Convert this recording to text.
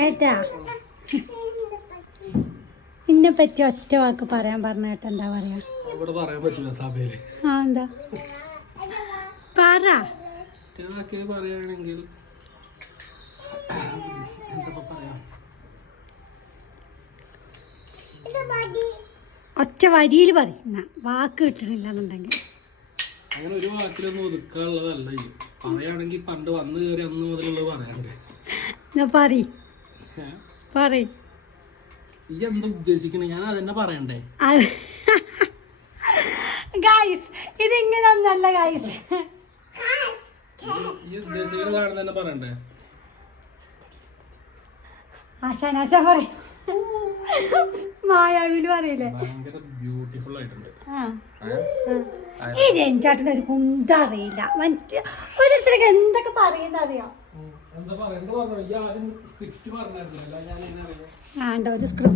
ഏട്ടാ? നിന്നെ പറ്റി ഒറ്റ വാക്ക് പറയാൻ പറഞ്ഞ ഏട്ടാ എന്താ പറയാ? പറയാൻ പറ്റില്ല സഭയിൽ. ആ എന്താ? പറ. പറയുകയാണെങ്കിൽ പറയാ? ഒറ്റ വരിയിൽ പറയുന്ന വാക്ക് കിട്ടണില്ല എന്നുണ്ടെങ്കിൽ അങ്ങനെ ഒരു വാക്കിലൊന്നും ഒതുക്കാനുള്ളതല്ല. പറയാണെങ്കിൽ പറയുകയാണെങ്കിൽ പണ്ട് വന്നു കയറി അന്ന് മുതലുള്ളത് പറയാണ്ട് ഞാൻ പറ എന്താ ഉദ്ദേശിക്കണേ? ഞാൻ അതെന്നെ പറയണ്ടേ? ഗൈസ് ഇതിങ്ങനെ ഒന്നല്ല ഗൈസ് ആശാൻ ആശാൻ പറയും. ആ. ഏ? ഈ രഞ്ജാട്ടിന് ഒരു കുന്ത അറിയില്ല. മറ്റേ ഓരോരുത്തരൊക്കെ എന്തൊക്കെ പറയുന്ന അറിയാം? ആണ്ട ഒരു സ്ക്രിപ്റ്റ്